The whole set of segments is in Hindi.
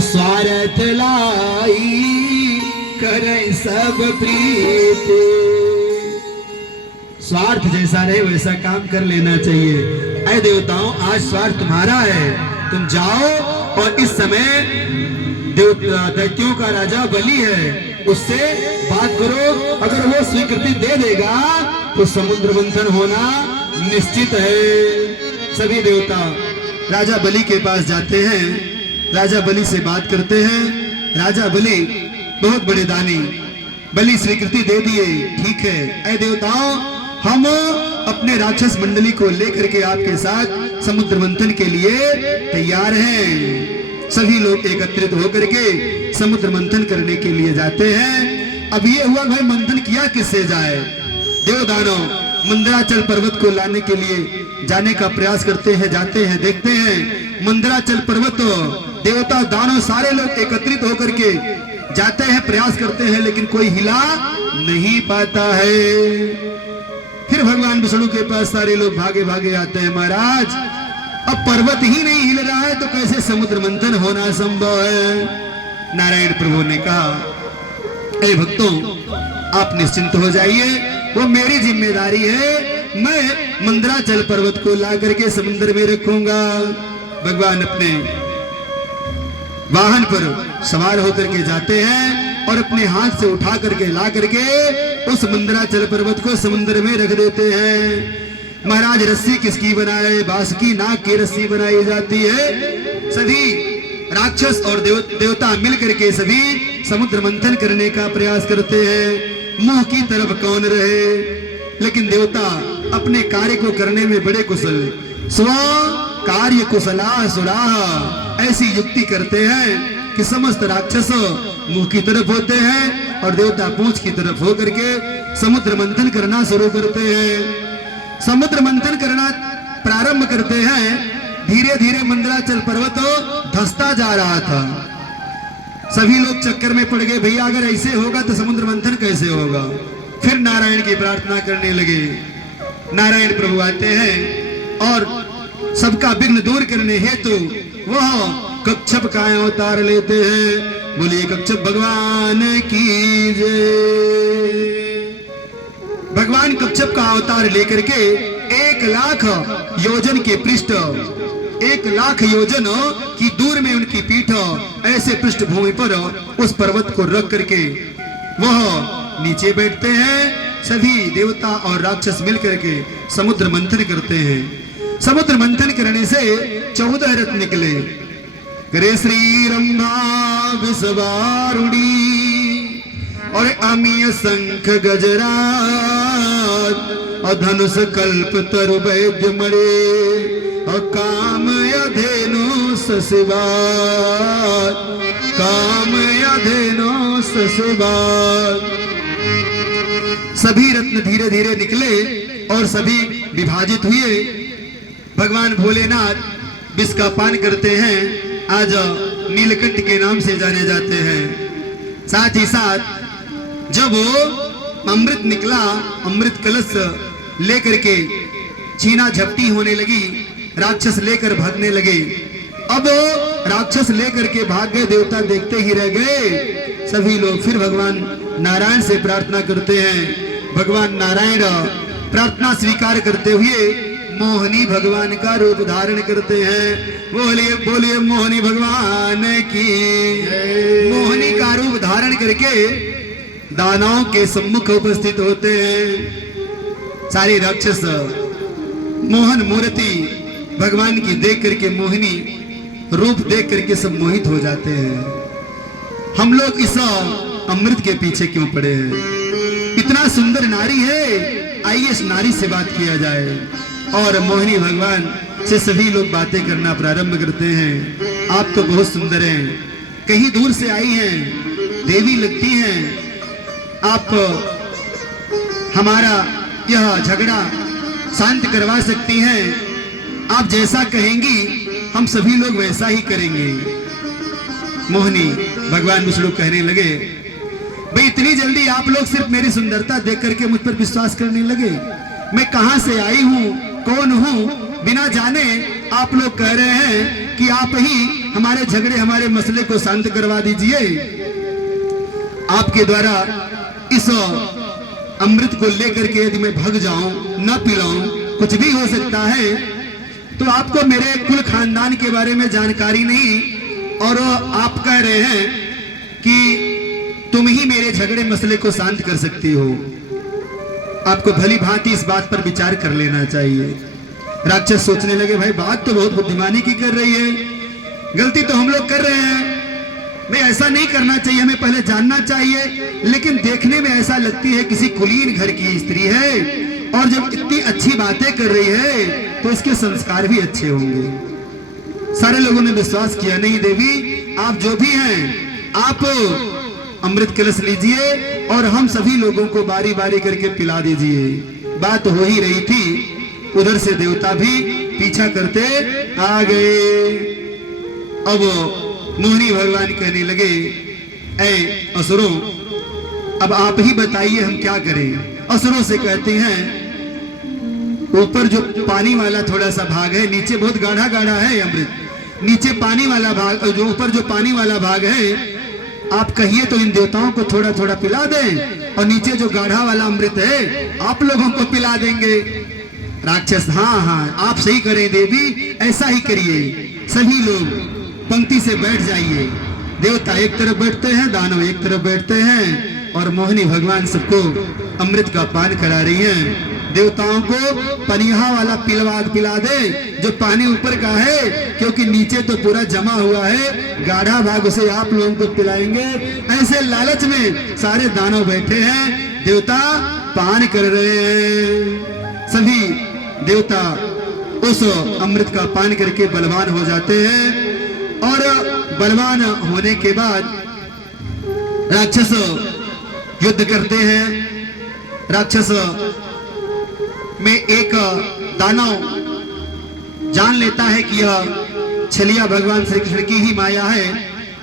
और स्वार्थ लाई करें सब प्रीत। स्वार्थ जैसा रहे वैसा काम कर लेना चाहिए। ऐ देवताओं, आज स्वार्थ तुम्हारा है, तुम जाओ और इस समय दैत्यों का राजा बलि है, उससे बात करो। अगर वो स्वीकृति दे देगा तो समुद्र मंथन होना निश्चित है। सभी देवता राजा बलि के पास जाते हैं, राजा बलि से बात करते हैं। राजा बलि बहुत बड़े दानी, बलि स्वीकृति दे दिए, ठीक है। ऐ देवताओं, हम अपने राक्षस मंडली को लेकर के आपके साथ समुद्र मंथन के लिए तैयार हैं। सभी लोग एकत्रित होकर के समुद्र मंथन करने के लिए जाते हैं। अब ये हुआ भाई, मंथन किया किससे जाए? देवदानव मंदराचल पर्वत को लाने के लिए जाने का प्रयास करते हैं, जाते हैं, देखते हैं मंदराचल पर्वत, देवता दानव सारे लोग एकत्रित होकर के जाते हैं, प्रयास करते हैं, लेकिन कोई हिला नहीं पाता है। फिर भगवान विष्णु के पास सारे लोग भागे भागे आते हैं। महाराज, अब पर्वत ही नहीं हिल रहा है तो कैसे समुद्र मंथन होना संभव है? नारायण प्रभु ने कहा, ऐ भक्तों, आप निश्चिंत हो जाइए, वो मेरी जिम्मेदारी है, मैं मंदराचल पर्वत को ला करके समुद्र में रखूंगा। भगवान अपने वाहन पर सवार होकर के जाते हैं और अपने हाथ से उठा करके ला करके उस मंदराचल पर्वत को समुद्र में रख देते हैं। महाराज, रस्सी किसकी बनाए? बांस की, नाग की रस्सी बनाई जाती है। सभी राक्षस और देवता मिलकर के सभी समुद्र मंथन करने का प्रयास करते हैं। मुंह की तरफ कौन रहे? लेकिन देवता अपने कार्य को करने में बड़े कुशल, स्व कार्य कुशला सुराह, ऐसी युक्ति करते हैं कि समस्त राक्षस मुंह की तरफ होते हैं और देवता पूंछ की तरफ होकर के समुद्र मंथन करना शुरू करते हैं। समुद्र मंथन करना प्रारंभ करते हैं। धीरे धीरे मंदराचल पर्वत धंसता जा रहा था। सभी लोग चक्कर में पड़ गए, भैया अगर ऐसे होगा तो समुद्र मंथन कैसे होगा? फिर नारायण की प्रार्थना करने लगे। नारायण प्रभु आते हैं और सबका विघ्न दूर करने हेतु वह कच्छप का अवतार लेते हैं। बोलिए कच्छप भगवान की जय। भगवान कच्छप का अवतार लेकर के 1,00,000 योजन के पृष्ठ, 1,00,000 योजन की दूर में उनकी पीठ ऐसे पृष्ठभूमि पर उस पर्वत को रख करके वह नीचे बैठते हैं। सभी देवता और राक्षस मिलकर के समुद्र मंथन करते हैं। समुद्र मंथन करने से 14 रथ निकले। करे श्री रंभा विषवारुणी और अमीय शंख गजराज और धनुष कल्प तरु वैद्य मणि और काम धेनु सशिवार, काम धेनु सशिवार। सभी रत्न धीरे धीरे निकले और सभी विभाजित हुए। भगवान भोलेनाथ विष का पान करते हैं, आज नीलकंठ के नाम से जाने जाते हैं। साथ ही साथ जब वो अमृत निकला, अमृत कलश लेकर के छीना झपटी होने लगी, राक्षस लेकर भागने लगे। अब राक्षस लेकर के भाग गए, देवता देखते ही रह गए। सभी लोग फिर भगवान नारायण से प्रार्थना करते हैं। भगवान नारायण प्रार्थना स्वीकार करते हुए मोहनी भगवान का रूप धारण करते हैं। बोलिए बोलिए मोहनी भगवान की। मोहनी का रूप धारण करके दानवों के सम्मुख उपस्थित होते हैं। सारे राक्षस मोहन मूर्ति भगवान की देख करके, मोहिनी रूप देख करके सब मोहित हो जाते हैं। हम लोग इस अमृत के पीछे क्यों पड़े हैं? इतना सुंदर नारी है, आइए इस नारी से बात किया जाए। और मोहिनी भगवान से सभी लोग बातें करना प्रारंभ करते हैं। आप तो बहुत सुंदर हैं, कहीं दूर से आई हैं, देवी लगती हैं। आप हमारा यह झगड़ा शांत करवा सकती हैं। आप जैसा कहेंगी हम सभी लोग वैसा ही करेंगे। मोहिनी भगवान विष्णु कहने लगे, भाई इतनी जल्दी आप लोग सिर्फ मेरी सुंदरता देख करके मुझ पर विश्वास करने लगे? मैं कहां से आई हूं, कौन हूं, बिना जाने आप लोग कह रहे हैं कि आप ही हमारे झगड़े हमारे मसले को शांत करवा दीजिए। आपके द्वारा इस अमृत को लेकर के यदि मैं भाग जाऊं, न पिलाऊं, कुछ भी हो सकता है। तो आपको मेरे कुल खानदान के बारे में जानकारी नहीं, और आप कह रहे हैं कि तुम ही मेरे झगड़े मसले को शांत कर सकती हो। आपको भली भांति इस बात पर विचार कर लेना चाहिए। राक्षस सोचने लगे, भाई बात तो बहुत बुद्धिमानी की कर रही है, गलती तो हम लोग कर रहे हैं, मैं ऐसा नहीं करना चाहिए, हमें पहले जानना चाहिए। लेकिन देखने में ऐसा लगती है किसी कुलीन घर की स्त्री है, और जब इतनी अच्छी बातें कर रही है तो इसके संस्कार भी अच्छे होंगे। सारे लोगों ने विश्वास किया, नहीं देवी आप जो भी हैं, आप अमृत कलश लीजिए और हम सभी लोगों को बारी बारी करके पिला दीजिए। बात हो ही रही थी, उधर से देवता भी पीछा करते आ गए। अब मोहिनी भगवान कहने लगे, ऐ असुरों, अब आप ही बताइए हम क्या करें। असुरों से कहते हैं, ऊपर जो पानी वाला थोड़ा सा भाग है, नीचे बहुत गाढ़ा गाढ़ा है अमृत, नीचे पानी वाला भाग, जो ऊपर जो पानी वाला भाग है, आप कहिए तो इन देवताओं को थोड़ा थोड़ा पिला दें, और नीचे जो गाढ़ा वाला अमृत है आप लोगों को पिला देंगे। राक्षस, हाँ हाँ आप सही करें देवी, ऐसा ही करिए। सभी लोग पंक्ति से बैठ जाइए। देवता एक तरफ बैठते हैं, दानव एक तरफ बैठते हैं, और मोहिनी भगवान सबको अमृत का पान करा रही हैं। देवताओं को पनिहा वाला पिला दे, जो पानी ऊपर का है, क्योंकि नीचे तो पूरा जमा हुआ है, गाढ़ा भाग उसे आप लोगों को पिलाएंगे। ऐसे लालच में सारे दानव बैठे हैं, देवता पान कर रहे हैं। सभी देवता उस अमृत का पान करके बलवान हो जाते हैं, और बलवान होने के बाद राक्षस युद्ध करते हैं। राक्षस में एक दानव जान लेता है कि यह छलिया भगवान श्री कृष्ण की ही माया है,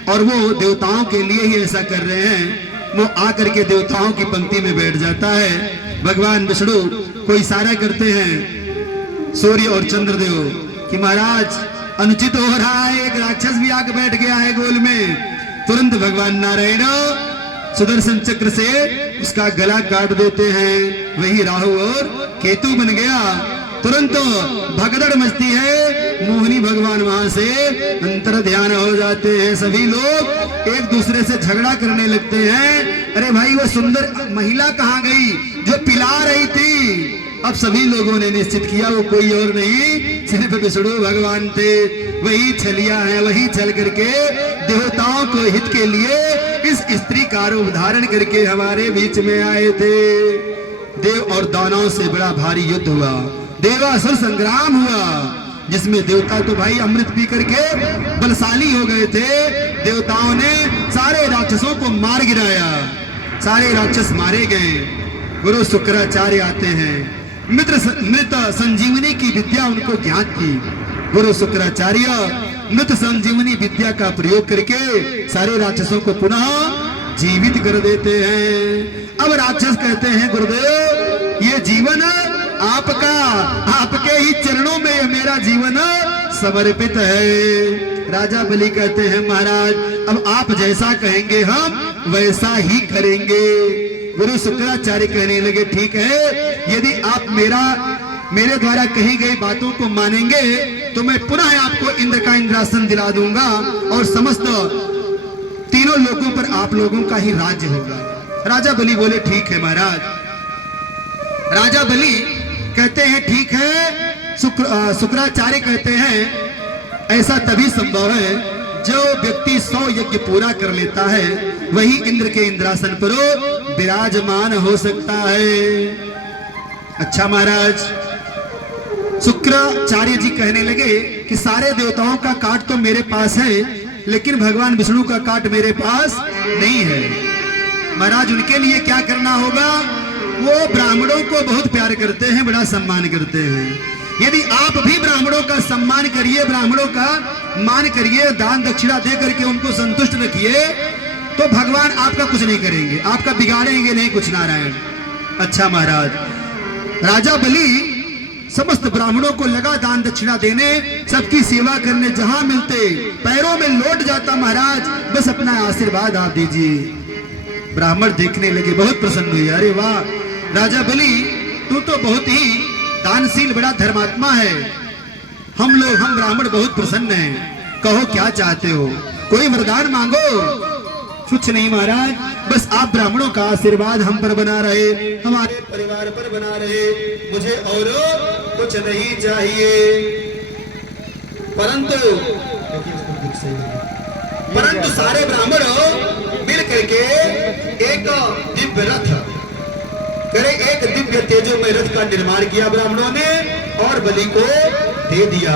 और वो देवताओं के लिए ही ऐसा कर रहे हैं। वो आकर के देवताओं की पंक्ति में बैठ जाता है। भगवान विष्णु को इशारा करते हैं सूर्य और चंद्रदेव कि महाराज अनुचित हो रहा है, एक राक्षस भी आके बैठ गया है गोल में। तुरंत भगवान नारायण सुदर्शन चक्र से उसका गला काट देते हैं। वही राहु और केतु बन गया। तुरंत भगदड़ मचती है, मोहिनी भगवान वहां से अंतर ध्यान हो जाते हैं। सभी लोग एक दूसरे से झगड़ा करने लगते हैं, अरे भाई वो सुंदर महिला कहाँ गई जो पिला रही थी। अब सभी लोगों ने निश्चित किया वो कोई और नहीं, सिर्फ विष्णु भगवान थे। वही छलिया है, वही छल करके देवताओं को हित के लिए इस स्त्री का रूप धारण करके हमारे बीच में आए थे। देव और दानवों से बड़ा भारी युद्ध हुआ, देवासुर संग्राम हुआ, जिसमें देवता तो भाई अमृत पी करके बलशाली हो गए थे। देवताओं ने सारे राक्षसों को मार गिराया, सारे राक्षस मारे गए। गुरु शुक्राचार्य आते हैं, मृत संजीवनी की विद्या उनको ज्ञात थी। गुरु शुक्राचार्य मृत संजीवनी विद्या का प्रयोग करके सारे राक्षसों को पुनः जीवित कर देते हैं। अब राक्षस कहते हैं, गुरुदेव ये जीवन आपका, आपके ही चरणों में मेरा जीवन समर्पित है। राजा बलि कहते हैं, महाराज अब आप जैसा कहेंगे हम वैसा ही करेंगे। गुरु शुक्राचार्य कहने लगे, ठीक है, यदि आप मेरे द्वारा कही गई बातों को मानेंगे तो मैं पुनः आपको इंद्र का इंद्रासन दिला दूंगा, और समस्त तीनों लोगों पर आप लोगों का ही राज्य होगा। राजा बलि बोले, ठीक है महाराज। राजा बलि कहते हैं, ठीक है। शुक्राचार्य कहते हैं, ऐसा तभी संभव है जो व्यक्ति 100 यज्ञ पूरा कर लेता है, वही इंद्र के इंद्रासन पर विराजमान हो सकता है। अच्छा महाराज, शुक्राचार्य जी कहने लगे कि सारे देवताओं का काट तो मेरे पास है, लेकिन भगवान विष्णु का काट मेरे पास नहीं है। महाराज उनके लिए क्या करना होगा? वो ब्राह्मणों को बहुत प्यार करते हैं, बड़ा सम्मान करते हैं। यदि आप भी ब्राह्मणों का सम्मान करिए, ब्राह्मणों का मान करिए, दान दक्षिणा दे करके उनको संतुष्ट रखिए, तो भगवान आपका कुछ नहीं करेंगे, आपका बिगाड़ेंगे नहीं कुछ। नारायण, अच्छा महाराज। राजा बलि समस्त ब्राह्मणों को लगा दान दक्षिणा देने, सबकी सेवा करने, जहां मिलते पैरों में लौट जाता महाराज, बस अपना आशीर्वाद आप दीजिए। ब्राह्मण देखने लगे, बहुत प्रसन्न हुए, अरे वाह राजा बलि, तू तो बहुत ही दानशील, बड़ा धर्मात्मा है। हम ब्राह्मण बहुत प्रसन्न हैं, कहो क्या चाहते हो, कोई वरदान मांगो। कुछ नहीं महाराज, बस आप ब्राह्मणों का आशीर्वाद हम पर बना रहे, हमारे परिवार पर बना रहे, मुझे और कुछ नहीं चाहिए। परंतु सारे ब्राह्मण मिल करके एक दिव्य रथ करे, एक दिव्य तेजोमय रथ का निर्माण किया ब्राह्मणों ने और बलि को दे दिया।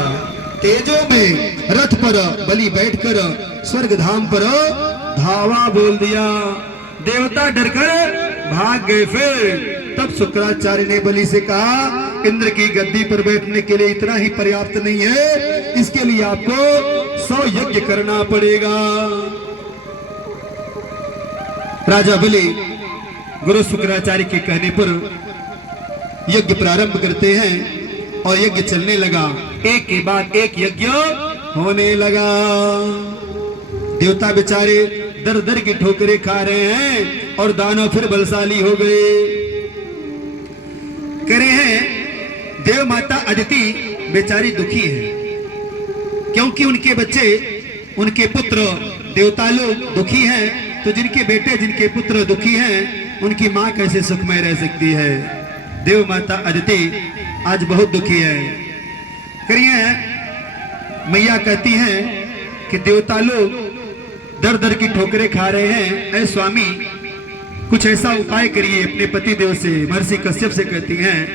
तेजोमय रथ पर बलि बैठकर स्वर्ग धाम पर धावा बोल दिया। देवता डरकर भाग गए। फिर तब शुक्राचार्य ने बलि से कहा, इंद्र की गद्दी पर बैठने के लिए इतना ही पर्याप्त नहीं है, इसके लिए आपको 100 यज्ञ करना पड़ेगा। राजा बलि गुरु शुक्राचार्य के कहने पर यज्ञ प्रारंभ करते हैं और यज्ञ चलने लगा, एक के बाद एक यज्ञ होने लगा। देवता बेचारे दर दर की ठोकरें खा रहे हैं और दानव फिर बलशाली हो गए। कह रहे हैं देव माता अदिति बेचारी दुखी है, क्योंकि उनके बच्चे, उनके पुत्र देवता लोग दुखी हैं, तो जिनके बेटे, जिनके पुत्र दुखी हैं, उनकी मां कैसे सुखमय रह सकती है। देव माता अदिति आज बहुत दुखी है। करिए मैया कहती हैं कि देवता लोग दर दर की ठोकरें खा रहे हैं, ऐ स्वामी कुछ ऐसा उपाय करिए अपने पति देव से। महर्षि कश्यप से कहती हैं।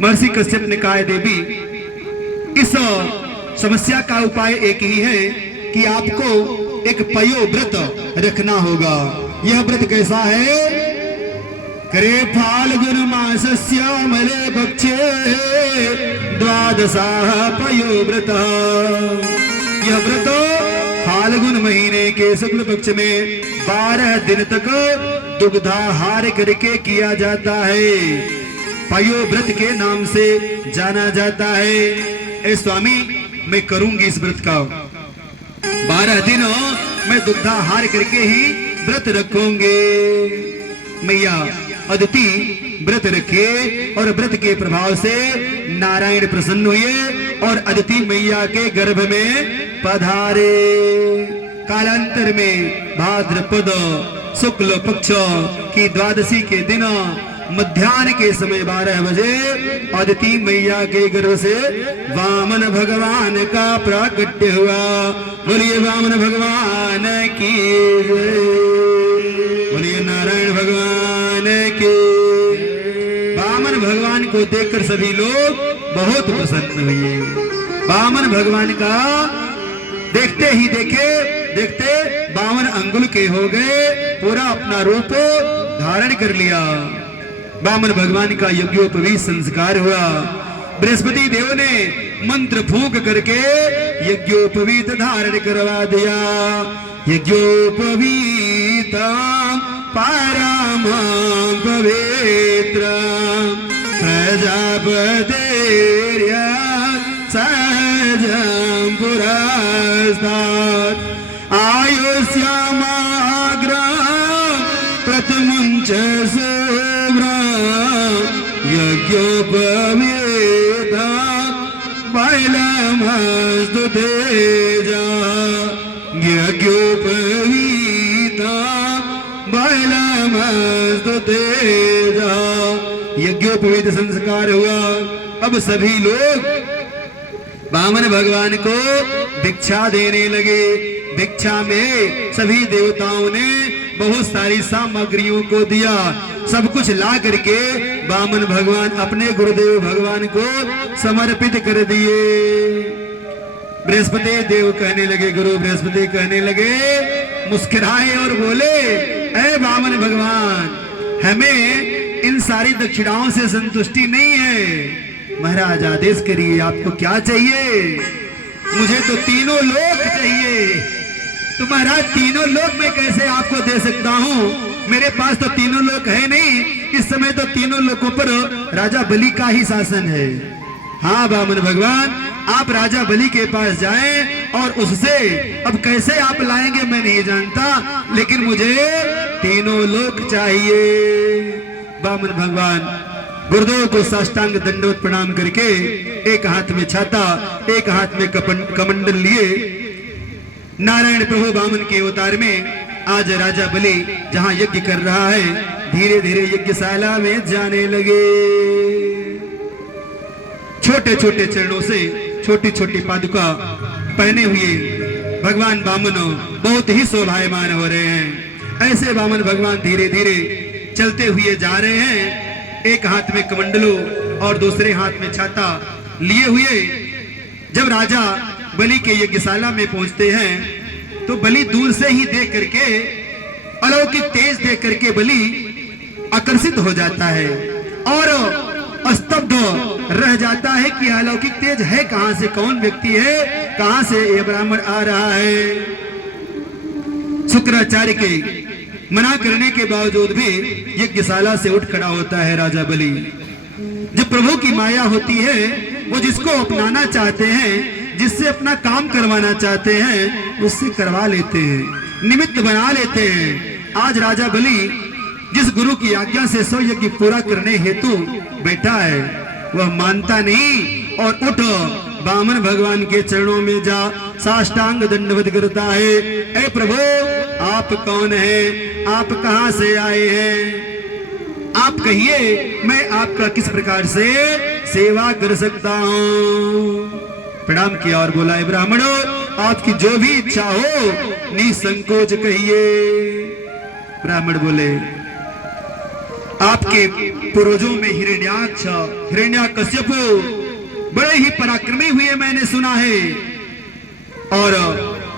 महर्षि कश्यप ने कहा, देवी इस समस्या का उपाय एक ही है कि आपको एक पयो व्रत रखना होगा। यह व्रत कैसा है? करे फाल्गुन मासस्य मले पक्षे द्वादशाः पयो व्रत। यह व्रत फाल्गुन महीने के शुक्ल पक्ष में 12 दिन तक दुग्धाहार करके किया जाता है, पयो व्रत के नाम से जाना जाता है। ए स्वामी मैं करूंगी इस व्रत का, 12 दिन मैं दुग्धाहार करके ही व्रत रखूंगी। मैया अदिति व्रत रखे और व्रत के प्रभाव से नारायण प्रसन्न हुए और अदिति मैया के गर्भ में पधारे। कालांतर में भाद्रपद शुक्ल पक्ष की द्वादशी के दिन मध्याह्न के समय 12 बजे अदिति मैया के गर्भ से वामन भगवान का प्राकट्य हुआ। बोलिए वामन भगवान की जय, बोलिए नारायण भगवान की। वामन भगवान को देखकर सभी लोग बहुत प्रसन्न हुए। वामन भगवान का देखते ही देखते 52 अंगुल के हो गए, पूरा अपना रूप धारण कर लिया। वामन भगवान का यज्ञोपवीत संस्कार हुआ। बृहस्पति देव ने मंत्र फूंक करके यज्ञोपवीत धारण करवा दिया। यज्ञोपवीत परम पवित्र प्रजापतेर्य सहजं पुरस्तात् आयुष्यमाग्रह प्रथमञ्च शुभ्रं यज्ञोपवीत बैलमस्तु तेजा। यज्ञोपवीत बैलमस्तु तेजा। यज्ञोपवीत संस्कार हुआ। अब सभी लोग वामन भगवान को भिक्षा देने लगे। भिक्षा में सभी देवताओं ने बहुत सारी सामग्रियों को दिया। सब कुछ ला करके वामन भगवान अपने गुरुदेव भगवान को समर्पित कर दिए। बृहस्पति देव कहने लगे, गुरु बृहस्पति कहने लगे, मुस्कुराए और बोले, ऐ वामन भगवान, हमें इन सारी दक्षिणाओं से संतुष्टि नहीं है। महाराज आदेश करिए, आपको क्या चाहिए? मुझे तो तीनों लोक चाहिए। तो महाराज तीनों लोक मैं कैसे आपको दे सकता हूँ? मेरे पास तो तीनों लोक है नहीं। इस समय तो तीनों लोकों पर राजा बलि का ही शासन है। हाँ वामन भगवान, आप राजा बलि के पास जाएं और उससे अब कैसे आप लाएंगे मैं नहीं जानता, लेकिन मुझे तीनों लोक चाहिए। वामन भगवान गुरुदेव को साष्टांग दंडवत प्रणाम करके एक हाथ में छाता, एक हाथ में कमंडल लिए नारायण प्रभु वामन के अवतार में आज राजा बलि जहां यज्ञ कर रहा है, धीरे धीरे यज्ञशाला में जाने लगे। छोटे छोटे चरणों से छोटी छोटी पादुका पहने हुए भगवान वामन बहुत ही शोभायमान हो रहे हैं। ऐसे वामन भगवान धीरे धीरे चलते हुए जा रहे हैं, एक हाथ में कमंडलो और दूसरे हाथ में छाता लिए हुए। जब राजा बलि के यज्ञशाला में पहुंचते हैं तो बलि दूर से ही देख करके, अलौकिक तेज देख करके बलि आकर्षित हो जाता है और स्तब्ध रह जाता है कि अलौकिक तेज है कहां से, कौन व्यक्ति है, कहां से ये ब्राह्मण आ रहा है। शुक्राचार्य के मना करने के बावजूद भी यज्ञशाला से उठ खड़ा होता है राजा बलि। जब प्रभु की माया होती है, वो जिसको अपनाना चाहते हैं, जिससे अपना काम करवाना चाहते हैं, उससे करवा लेते हैं, निमित्त बना लेते हैं। आज राजा बलि जिस गुरु की आज्ञा से सौ यज्ञ पूरा करने हेतु बैठा है, वह मानता नहीं और उठ वामन भगवान के चरणों में जा साष्टांग दंडवत करता है। ऐ प्रभु, आप कौन हैं? आप कहां से आए हैं? आप कहिए, मैं आपका किस प्रकार से सेवा कर सकता हूं? प्रणाम किया और बोला, है ब्राह्मणों, आपकी जो भी इच्छा हो निसंकोच कहिए। ब्राह्मण बोले, आपके पूर्वजों में हिरण्याक्ष, हिरण्याकश्यपु बड़े ही पराक्रमी हुए मैंने सुना है, और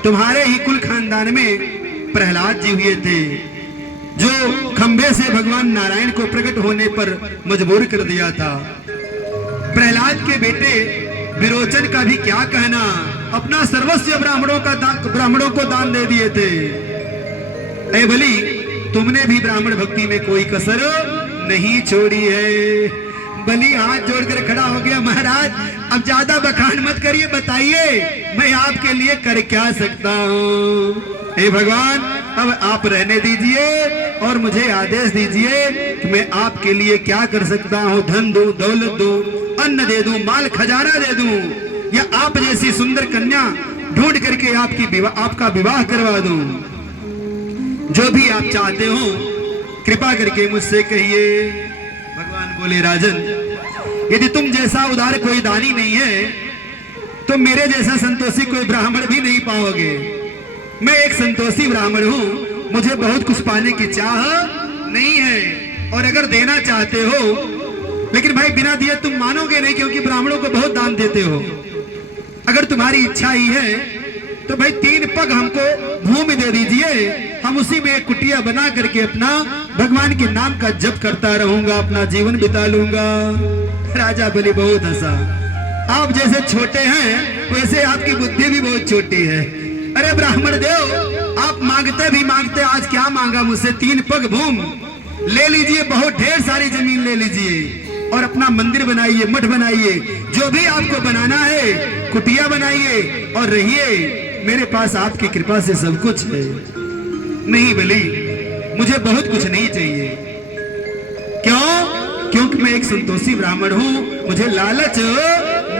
तुम्हारे ही कुल खानदान में प्रहलाद जी हुए थे, जो खंभे से भगवान नारायण को प्रकट होने पर मजबूर कर दिया था। प्रहलाद के बेटे विरोचन का भी क्या कहना, अपना सर्वस्व ब्राह्मणों को दान दे दिए थे। ऐ बलि, तुमने भी ब्राह्मण भक्ति में कोई कसर नहीं छोड़ी है। बलि हाथ जोड़कर खड़ा हो गया, महाराज अब ज्यादा बखान मत करिए, बताइए मैं आपके लिए कर क्या सकता हूँ। हे भगवान, अब आप रहने दीजिए और मुझे आदेश दीजिए कि मैं आपके लिए क्या कर सकता हूँ। धन दूं, दौलत दूं, अन्न दे दूं, माल खजाना दे दूं, या आप जैसी सुंदर कन्या ढूंढ करके आपका विवाह करवा दूं। जो भी आप चाहते हो कृपा करके मुझसे कहिए। भगवान बोले, राजन, यदि तुम जैसा उदार कोई दानी नहीं है तो मेरे जैसा संतोषी कोई ब्राह्मण भी नहीं पाओगे। मैं एक संतोषी ब्राह्मण हूँ, मुझे बहुत कुछ पाने की चाह नहीं है, और अगर देना चाहते हो, लेकिन भाई बिना दिए तुम मानोगे नहीं, क्योंकि ब्राह्मणों को बहुत दान देते हो। अगर तुम्हारी इच्छा ही है तो भाई 3 पग हमको भूमि दे दीजिए, हम उसी में एक कुटिया बना करके अपना भगवान के नाम का जप करता रहूंगा, अपना जीवन बिता लूंगा। राजा बलि बहुत हंसा। आप जैसे छोटे हैं वैसे आपकी बुद्धि भी बहुत छोटी है। अरे ब्राह्मण देव, आप मांगते भी मांगते आज क्या मांगा मुझसे? 3 पग भूमि ले लीजिए, बहुत ढेर सारी जमीन ले लीजिए और अपना मंदिर बनाइए, मठ बनाइए, जो भी आपको बनाना है, कुटिया बनाइए और रहिए। मेरे पास आपकी कृपा से सब कुछ है। नहीं बलि, मुझे बहुत कुछ नहीं चाहिए। क्यों? क्योंकि मैं एक संतोषी ब्राह्मण हूं, मुझे लालच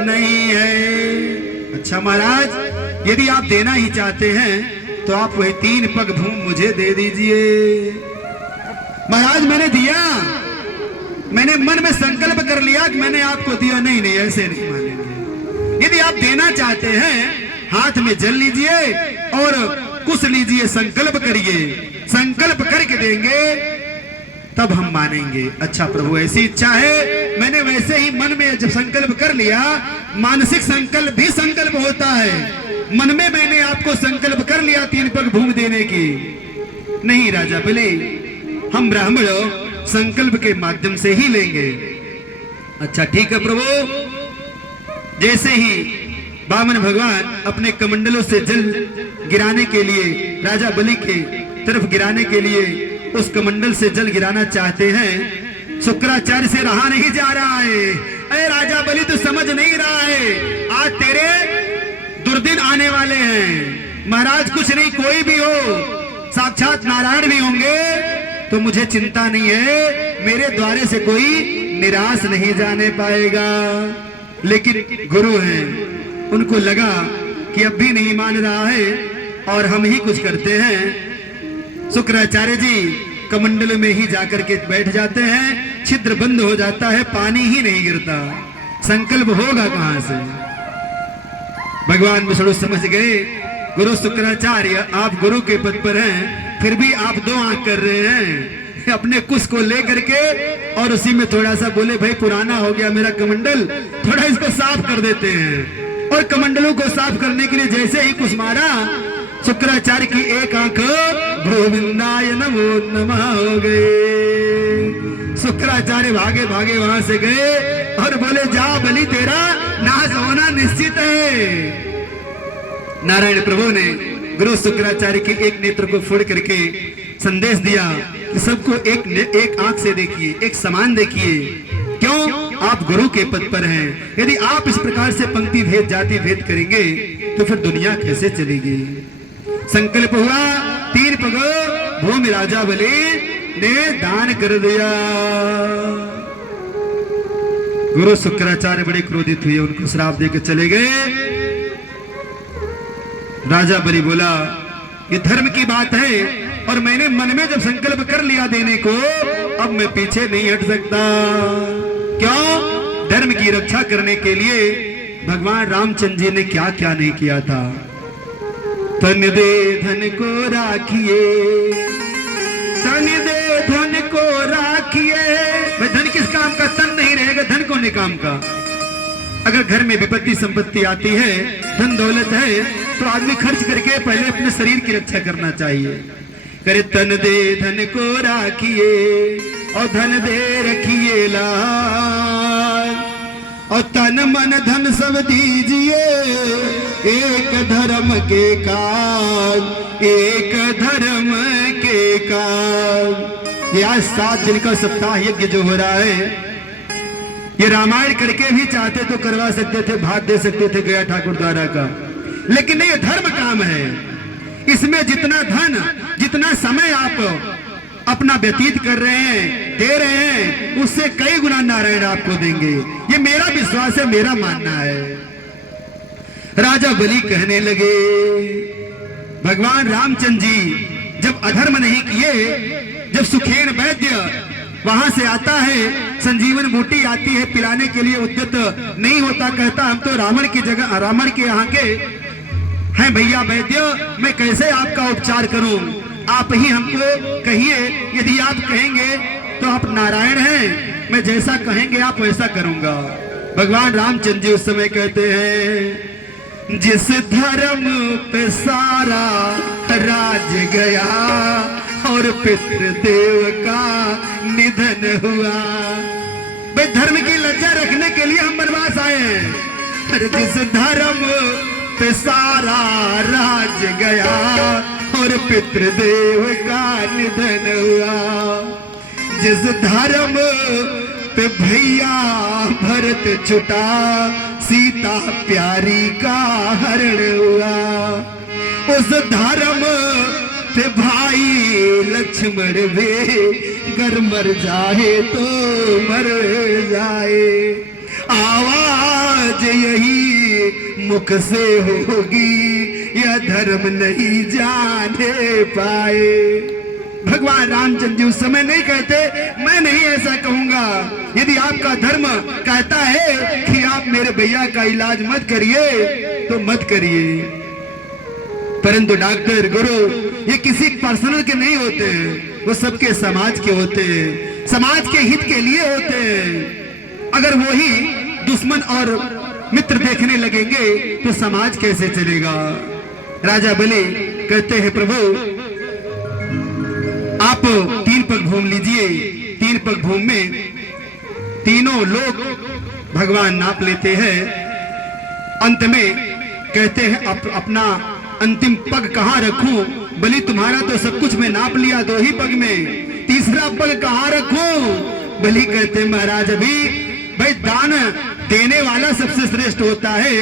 नहीं है। अच्छा महाराज, यदि आप देना ही चाहते हैं तो आप वही 3 पग भूमि मुझे दे दीजिए। महाराज, मैंने दिया, मैंने मन में संकल्प कर लिया कि मैंने आपको दिया। नहीं नहीं, ऐसे नहीं मानेंगे। यदि आप देना चाहते हैं, हाथ में जल लीजिए और कुछ लीजिए, संकल्प करिए, संकल्प करके देंगे तब हम मानेंगे। अच्छा प्रभु, ऐसी इच्छा है, मैंने वैसे ही मन में जब संकल्प कर लिया, मानसिक संकल्प भी संकल्प होता है। मन में मैंने आपको संकल्प कर लिया 3 पग भूमि देने की। नहीं राजा बलि, हम ब्राह्मण संकल्प के माध्यम से ही लेंगे। अच्छा ठीक है प्रभु। जैसे ही वामन भगवान अपने कमंडलों से जल गिराने के लिए, राजा बलि के तरफ गिराने के लिए उस कमंडल से जल गिराना चाहते हैं। शुक्राचार्य से रहा नहीं जा रहा है। अरे राजा बलि तू समझ नहीं रहा है, आज तेरे दुर्दिन आने वाले हैं। महाराज कुछ नहीं, कोई भी हो, साक्षात नारायण भी होंगे तो मुझे चिंता नहीं है, मेरे द्वारे से कोई निराश नहीं जाने पाएगा। लेकिन गुरु हैं, उनको लगा कि अब भी नहीं मान रहा है और हम ही कुछ करते हैं। शुक्राचार्य जी कमंडल में ही जाकर के बैठ जाते हैं, छिद्र बंद हो जाता है, पानी ही नहीं गिरता। संकल्प होगा कहां से? भगवान विष्णु समझ गए, गुरु शुक्राचार्य आप गुरु के पद पर हैं, फिर भी आप दो आंख कर रहे हैं अपने कुश को लेकर के, और उसी में थोड़ा सा बोले भाई पुराना हो गया मेरा कमंडल, थोड़ा इसको साफ कर देते हैं। और कमंडलों को साफ करने के लिए जैसे ही कुश मारा, शुक्राचार्य की एक आंख गोविंदाय नमो नमः हो गए। शुक्राचार्य भागे भागे वहां से गए और बोले जा बलि तेरा नाश होना निश्चित है। नारायण प्रभु ने गुरु शुक्राचार्य के एक नेत्र को फोड़ करके संदेश दिया कि सबको एक आंख से देखिए, एक समान देखिए। क्यों? आप गुरु के पद पर हैं। यदि आप इस प्रकार से पंक्ति भेद जाति भेद करेंगे तो फिर दुनिया कैसे चलेगी? संकल्प हुआ, 3 पग भूमि राजा बलि ने दान कर दिया। गुरु शुक्राचार्य बड़े क्रोधित हुए, उनको श्राप देकर चले गए। राजा बलि बोला ये धर्म की बात है और मैंने मन में जब संकल्प कर लिया देने को, अब मैं पीछे नहीं हट सकता। क्यों? धर्म की रक्षा करने के लिए भगवान रामचंद्र जी ने क्या क्या नहीं किया था। तन दे धन को राखिए, तन दे धन को राखिए। भाई धन किस काम का? तन नहीं रहेगा, धन कौन काम का? अगर घर में विपत्ति संपत्ति आती है, धन दौलत है, तो आदमी खर्च करके पहले अपने शरीर की रक्षा करना चाहिए। करे तन दे धन को राखिए और धन दे रखिए लाल, और तन मन धन सब दीजिए एक धर्म के काज, एक धर्म के काज। ये आज 7 दिन का सप्ताह यज्ञ जो हो रहा है, ये रामायण करके भी चाहते तो करवा सकते थे, भाग दे सकते थे गया ठाकुर द्वारा का, लेकिन नहीं, ये धर्म काम है। इसमें जितना धन, जितना समय आप अपना व्यतीत कर रहे हैं, दे रहे हैं, उससे कई गुना नारायण आपको देंगे। ये मेरा विश्वास है, मेरा मानना है। राजा बलि कहने लगे भगवान रामचंद्र जी जब अधर्म नहीं किए, जब सुखेन वैद्य वहां से आता है, संजीवन बूटी आती है पिलाने के लिए, उद्यत नहीं होता, कहता हम तो रावण की जगह, रावण के यहाँ के हैं भैया वैद्य, मैं कैसे आपका उपचार करूं? आप ही हमको कहिए, यदि आप कहेंगे तो आप नारायण हैं, मैं जैसा कहेंगे आप वैसा करूंगा। भगवान रामचंद्र जी उस समय कहते हैं जिस धर्म पे सारा राज गया और पितृदेव का निधन हुआ। भाई धर्म की लज्जा रखने के लिए हम वनवास आए हैं। जिस धर्म पे सारा राज गया और पितृदेव का निधन हुआ, जिस धर्म पे भैया भरत छुटा, सीता प्यारी का हरण हुआ, उस धर्म पे भाई लक्ष्मण वे घर मर जाए तो मर जाए। आवाज यही मुख से होगी, यह धर्म नहीं जाने पाए। भगवान रामचंद्र जी उस समय नहीं कहते मैं नहीं ऐसा कहूंगा, यदि आपका धर्म कहता है कि आप मेरे भैया का इलाज मत करिए तो मत करिए, परंतु डॉक्टर गुरु ये किसी पर्सनल के नहीं होते हैं, वो सबके समाज के होते हैं, समाज के हित के लिए होते हैं। अगर वो ही दुश्मन और मित्र देखने लगेंगे तो समाज कैसे चलेगा? राजा बलि कहते हैं प्रभु आप 3 पग भूम लीजिए, 3 पग भूम में तीनों लोग भगवान नाप लेते हैं। अंत में कहते हैं अपना अंतिम पग कहाँ रखूं? बलि तुम्हारा तो सब कुछ मैं नाप लिया 2 ही पग में, तीसरा पग कहाँ रखूं? बलि कहते महाराज अभी भाई दान देने वाला सबसे श्रेष्ठ होता है,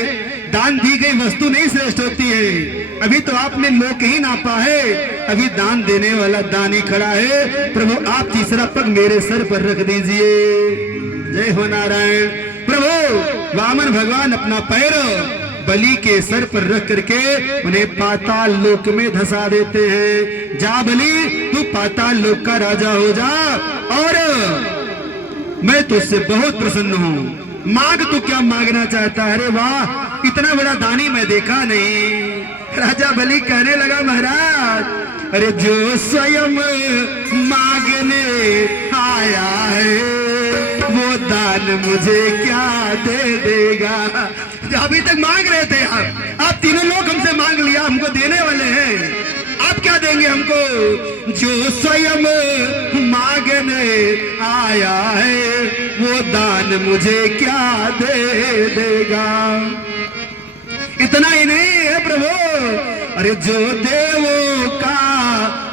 दान दी गई वस्तु नहीं श्रेष्ठ होती है। अभी तो आपने लोक ही नापा है, अभी दान देने वाला दान ही खड़ा है। प्रभु आप तीसरा पग मेरे सर पर रख दीजिए। जय हो नारायण। प्रभु वामन भगवान अपना पैर बलि के सर पर रख करके उन्हें पाताल लोक में धसा देते हैं। जा बलि तू पाताल लोक का राजा हो जा, और मैं तुझसे बहुत प्रसन्न हूँ। मांग तू क्या मांगना चाहता है? अरे वाह, इतना बड़ा दानी मैं देखा नहीं। राजा बलि कहने लगा महाराज, अरे जो स्वयं मांगने आया है वो दान मुझे क्या दे देगा? अभी तक मांग रहे थे आप तीनों लोग हमसे मांग लिया, हमको देने वाले हैं, आप क्या देंगे हमको? जो स्वयं मांगने आया है वो दान मुझे क्या दे देगा? इतना ही नहीं है प्रभु, अरे जो देवों का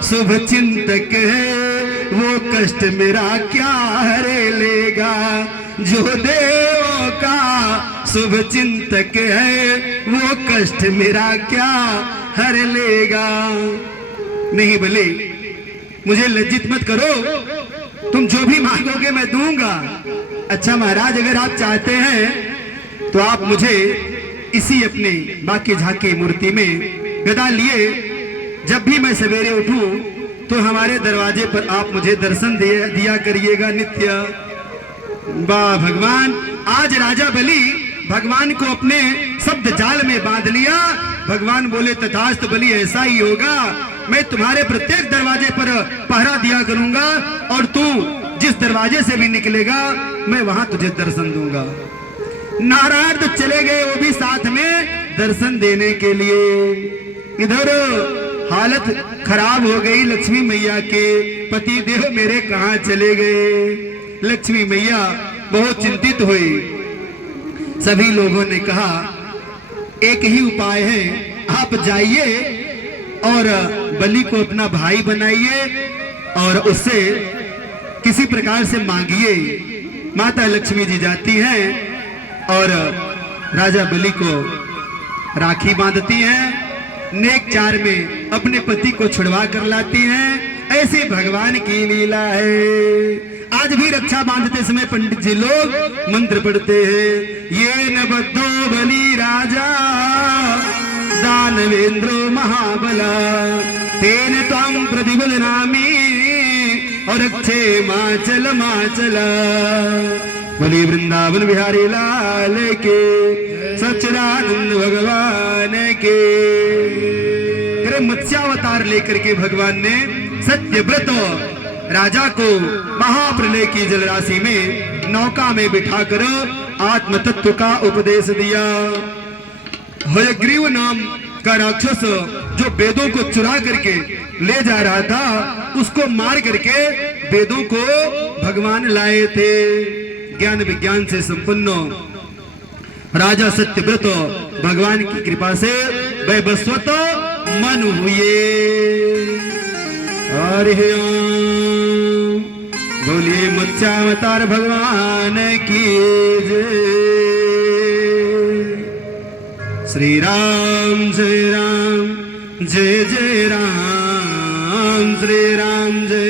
शुभ चिंतक है वो कष्ट मेरा क्या हरे लेगा? जो देवों का शुभ चिंतक है वो कष्ट मेरा क्या हर लेगा? नहीं बलि, मुझे लज्जित मत करो, तुम जो भी मांगोगे मैं दूंगा। अच्छा महाराज, अगर आप चाहते हैं तो आप मुझे इसी अपने बाकी झाकी मूर्ति में गदा लिए जब भी मैं सवेरे उठूं तो हमारे दरवाजे पर आप मुझे दर्शन दिया करिएगा नित्य। वाह भगवान, आज राजा बलि भगवान को अपने शब्द जाल में बांध लिया। भगवान बोले तथास्तु बलि, ऐसा ही होगा, मैं तुम्हारे प्रत्येक दरवाजे पर पहरा दिया करूंगा और तू जिस दरवाजे से भी निकलेगा मैं वहां तुझे दर्शन दूंगा। नारायण तो चले गए, वो भी साथ में दर्शन देने के लिए। इधर हालत खराब हो गई लक्ष्मी मैया के, पति देव मेरे कहां चले गए? लक्ष्मी मैया बहुत चिंतित हुई। सभी लोगों ने कहा एक ही उपाय है, आप जाइए और बलि को अपना भाई बनाइए और उससे किसी प्रकार से मांगिए। माता लक्ष्मी जी जाती हैं और राजा बलि को राखी बांधती हैं, नेक चार में अपने पति को छुड़वा कर लाती हैं। ऐसी भगवान की लीला है। आज भी रक्षा बांधते समय पंडित जी लोग मंत्र पढ़ते हैं, ये न बद्धो बलि राजा दानवेंद्रो महाबला तेन त्वां प्रतिबलनामि और अक्षे माचल माचला। बलि वृंदावन बिहारी लाल के, सच्चिदानंद भगवान के। मत्स्यावतार लेकर के भगवान ने सत्यव्रत राजा को महाप्रलय की जलराशि में नौका में बिठाकर आत्म तत्व का उपदेश दिया। हयग्रीव नाम का राक्षस जो वेदों को चुरा करके ले जा रहा था, उसको मार करके वेदों को भगवान लाए थे। ज्ञान विज्ञान से संपन्न राजा सत्यव्रत भगवान की कृपा से वैवस्वत मन हुए। हरि ओम, बोलिए मत्स्यावतार भगवान की जय। श्री राम जय राम, जय जय राम, श्री राम जय